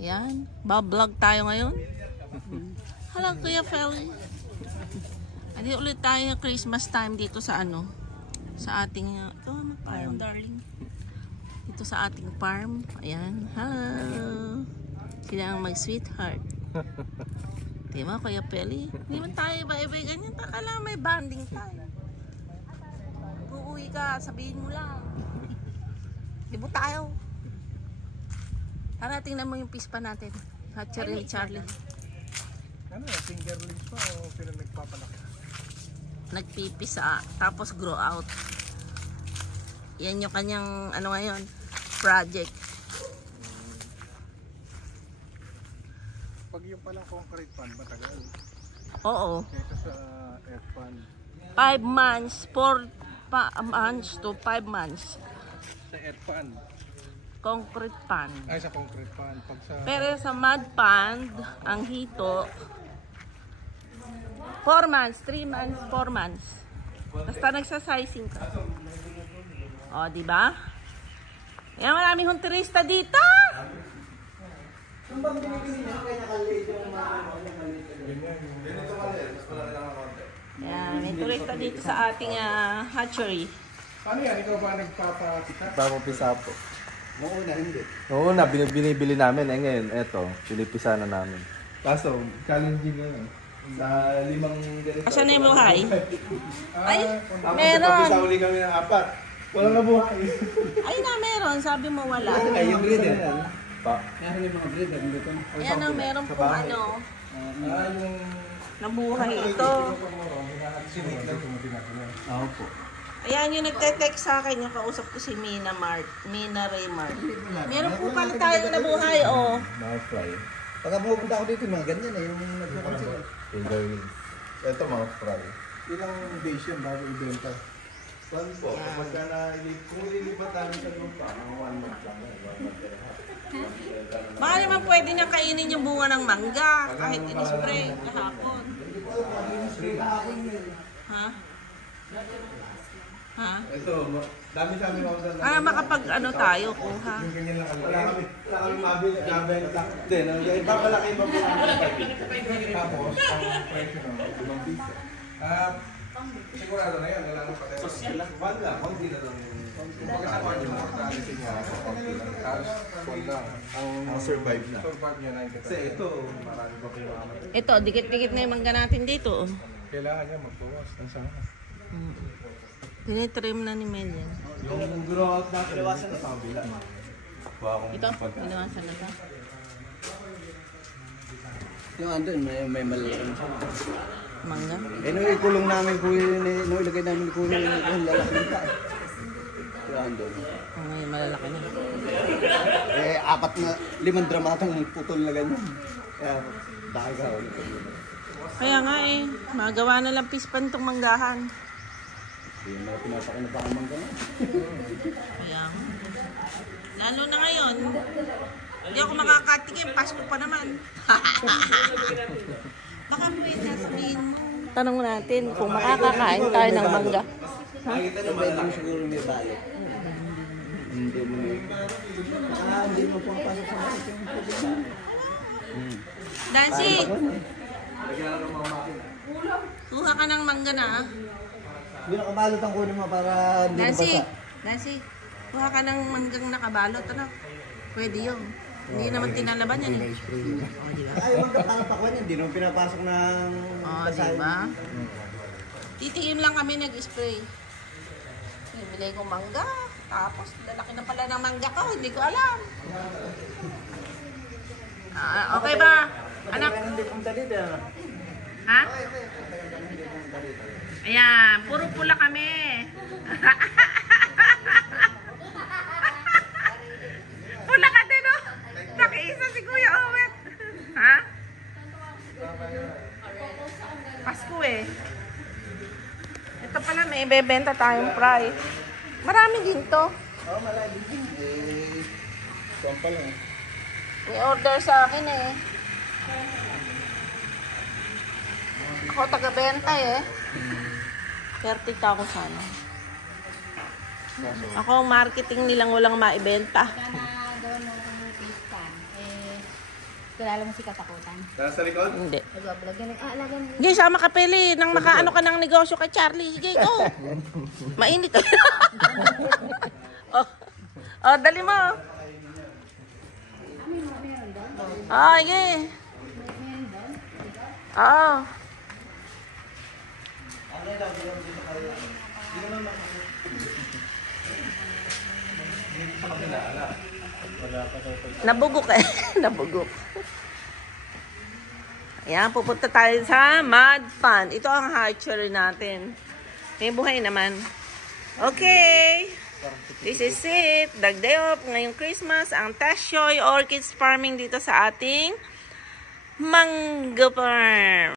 Yan. Ba-vlog tayo ngayon. Hello, Kuya Feli. Andi ulit tayo Christmas time dito sa ano. Sa ating, ito farm, darling. Dito sa ating farm. Ayan. Hello. Sila ang mag-sweetheart. Di ba, Kuya Feli? Hindi man tayo iba-iba ganyan. Kailangan may banding tayo. Uuwi ka, sabihin mo lang. Dibo tayo. Tara, tingnan mo yung pispa natin. Hatchery ni Charlie. Ano, fingerlings pa o nagpapalaki? Nagpipisa, tapos grow out. Yan yung kanyang, ano ngayon, project. Pag yung palang concrete pan, matagal. Oo. Kesa sa air pan. 5 months, 4 months to 5 months. Sa air pan. Concrete pan. Ay, sa concrete pan. Pag sa... Pero sa mud pond, ang hito, 4 months, 3 months, 4 months. Basta nagsasizing ka. O, diba? Ayan, maraming hunterista dito! Ayan, may turista dito sa ating hatchery. Ano yan? Ikaw ba nagpapakita? Papapisa po. Noong una, hindi. Noong una, binibili namin. Eh ngayon, eto, pinipisa na namin. Kaso, challenging ngayon. Sa 5 ganito. Asan na yung buhay? Ay, Tapos meron. napapisa uli kami ng 4. Walang nabuhay. Ay na, meron. Sabi mo wala. Ay, yung breeder. Pa. Meron yung mga breeder dito. Ayan na, meron po ano. Yung... Nabuhay ito. Oo po. Ayan yung nagte-text sa akin, yung kausap ko si Mina Raymart. Meron po pala tayong nabuhay, oh. Mouth-fry. Pagka pumunta ako dito, mga ganyan eh, yung nagpupunta sila. Finger wings. Ito mouth-fry. Ilang days yan bago ibenta? Saan po? Kapag ka kung ililipat namin sa lupa, mga 1 month lang. 1 month and a half. Baka naman pwede na kainin yung bunga ng mangga kahit in-spray kahapon. Ha? Ha? Ito, dami sa amin ako sa... Makapag ano tayo, kuha. Yung ganyan lang Wala kami mabenta. Hindi, ipapalaki pa po namin. Tapos, ang presyo ng 5 piso. Sigurado na yan, wala nang patay. Wala, konti na lang. Pagkasama yung mortality niya, konti lang. Tapos, full lang. Ang survive na. Survive niya 90%. Kasi ito, Marami pa pinakamatay. Ito, dikit-dikit na yung mangga natin dito. Oh. Kailangan niya magbawas ng sangas. Tinitrim na ni Mel yan. yung grow out natin, ilawasan na sa kabila. Ito, inawasan na ito. Yung andun, may malalaking siya. Mangga. Eh, nung ikulong namin po yun, nung ilagay namin ko yun, yung lalaking pa. Yung andun. Oh, ngayon malalaki na. Eh, 5 dramatang putol na ganyan. Kaya, dahil ka ulit. Kaya nga eh, magawa na lang pispan itong manggahan. Hindi na pinapakina pa ang mangga. Kaya nga. Lalo na ngayon, hindi ako makakatikim, Pasko pa naman. Baka pwede sabihin mo. Tanong natin kung makakakain tayo ng mangga. Nakikita na ba yung siguro may balot? Hindi mo hindi mo pumapasok sa balot yung pagkakas. Dancy! Kuha ka ng mangga na. Hindi nakabalot ang kunin mo para hindi Dancy! mabasa. Dancy! Kuha ka ng manggang nakabalot. Ano? Pwede yun. Hindi naman tinalaban yan eh. Oh, di ba? Ay, magkaparapakuan yan. Hindi naman pinapasok ng Oh, di ba? Titikim lang kami nag-spray. Bibili ko mangga. Tapos, lalaki na pala ng mangga ko. Hindi ko alam. Okay ba? Anak? Hindi punta dito. Ha? Ayan, puro pula kami. Pula ka din, oh. Nakiisa si Kuya Owet. Ha? Pasko eh. Ito pala may bebenta tayong fry. Marami din to. Oo, malaki din. Eh, Ito lang. May order sa akin eh. Ako taga-benta eh. 30,000 sana. Ako ang marketing nilang walang maibenta. Kilala mo si Katakutan? Nasa likod? Hindi. Nag-vlog yan. Alagan mo. Sige, sama ka, Peli. Nang makaano ka ng negosyo kay Charlie. Sige, go. Mainit. Oh, dali mo. Ah, sige. Oo. Nabugok eh. Nabugok. Ayan, pupunta tayo sa Mud Fun. Ito ang hatchery natin. May buhay naman. Okay. This is it. Day off ngayong Christmas. Ang Tashoy Orchids Farming dito sa ating Mango Farm.